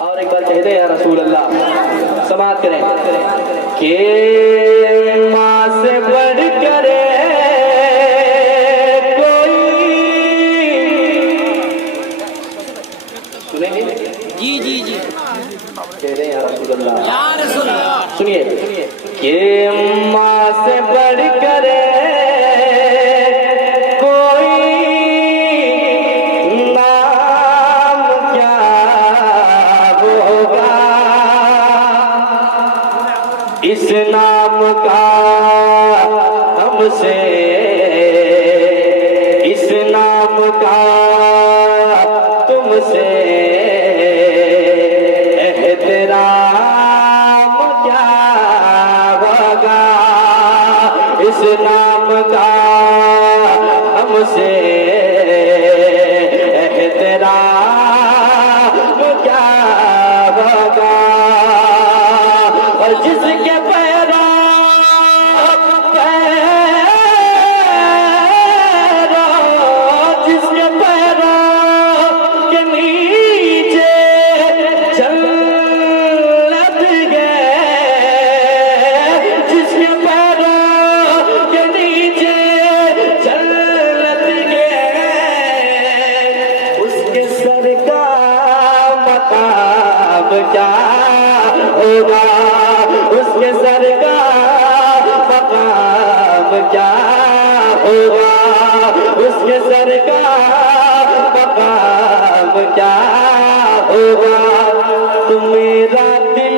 और एक बार कह दे या रसूल अल्लाह। समाअत करें के माँ से बढ़ कर कोई सुनेंगे? जी जी जी कह दे या रसूल अल्लाह। या रसूल अल्लाह। सुनिए के माँ से बढ़ कर इस नाम का हमसे, इस नाम का तुमसे एहतराम क्या होगा। इस नाम का हमसे एहतराम क्या होगा। और जिसके क्या होगा, उसके सर का मकाम क्या होगा, उसके सर का मकाम क्या होगा। तुम मेरा दिल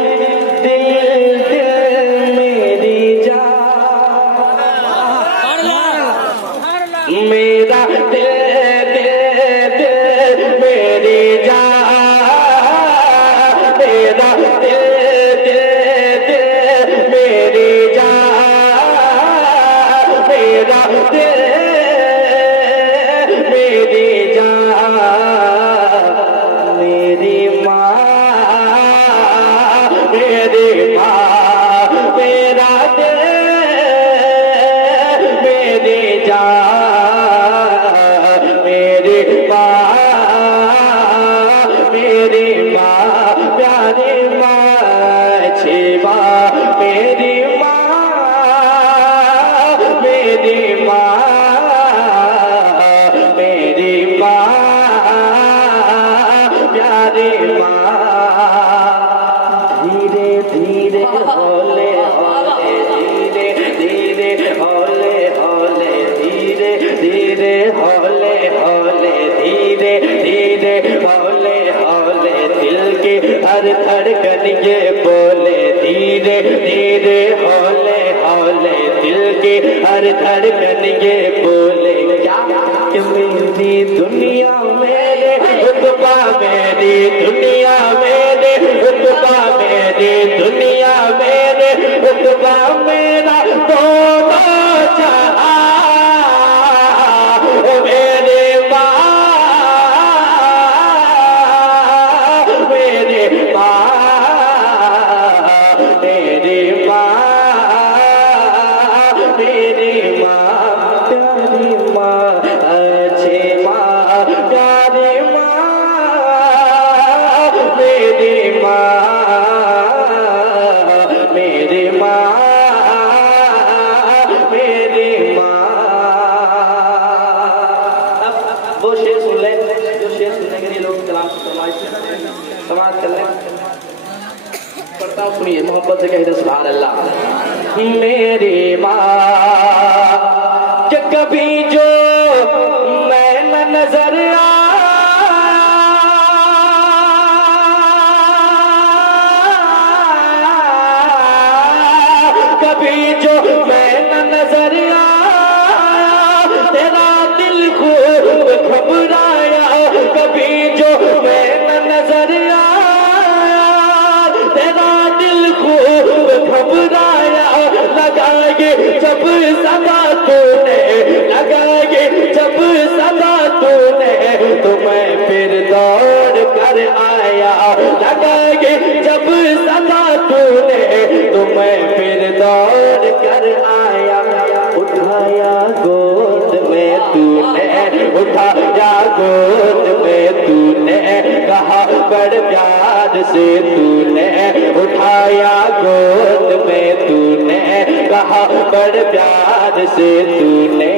दिल दिल मेरी जान, मेरा दिल दिल दिल मेरी जान, धड़कन ये बोले धीरे धीरे हौले हौले, दिल की हर धड़कन ये बोले क्या कि मेरी दुनिया मेरे रुतबा, मेरी दुनिया मेरे रुतबा, मेरी दुनिया मेरे रुतबा, मेरा दोनों जहां मेरे सुनिए मोहब्बत से कहते सुभान अल्लाह। मेरी माँ कि कभी जो मैं न नजर कभी जो मैं न नजर तेरा दिल खूब घबराया, कभी जो मैं न नजर घबराया। लगाए जब सदा तूने, लगाए जब सदा तूने, तो मैं फिर दौड़ कर आया। लगाए जब सदा तूने, तो मैं फिर दौड़ कर आया। उठाया गोद में तूने, उठाया गोद में तूने, कहा बड़ प्यार से तूने उठाया गोद में तूने कहा बड़ प्यार से तूने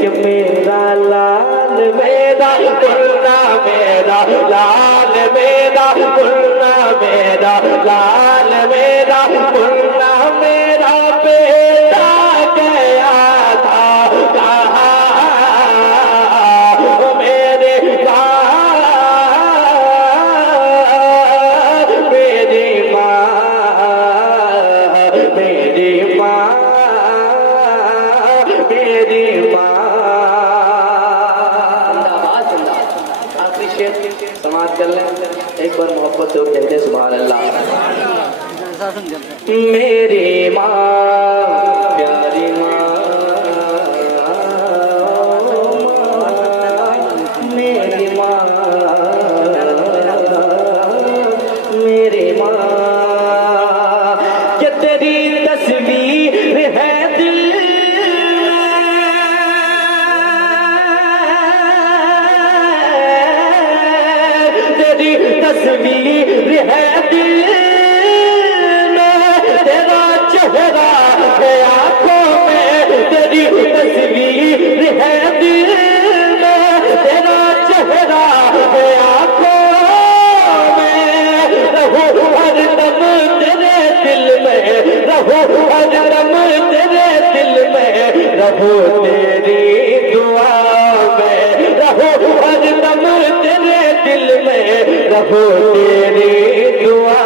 कि मेरा लाल मेरा मुन्ना मेरा लाल मेरा मुन्ना मेरा लाल मेरा मुन्ना मेरा बेटा गया था कहाँ मेरे मेरी माँ मेरी माँ मेरी माँ। आखिरी शेर समाप्त कर लें, एक बार मोहब्बत से कहते सुभान अल्लाह। मेरी माँ प्यारी माँ मेरी माँ मेरी माँ क्या तेरी तस्वीर है दिल तेरी तस्वीर है दिल में तेरा चेहरा है आंखों में तेरी तस्वीर है दिल में तेरा चेहरा है आंखों में रहूं हरदम तेरे दिल में रहूं हरदम तेरे दिल में रहूं तेरी दुआ में रहूं हरदम तेरे दिल में रहूं तेरी दुआ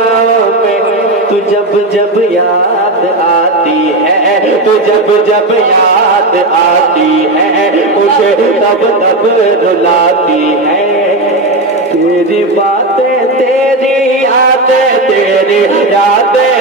में। तू जब जब याद आती है तू जब जब याद आती है मुझे तब तब रुलाती है तेरी बातें तेरी यादें तेरी यादें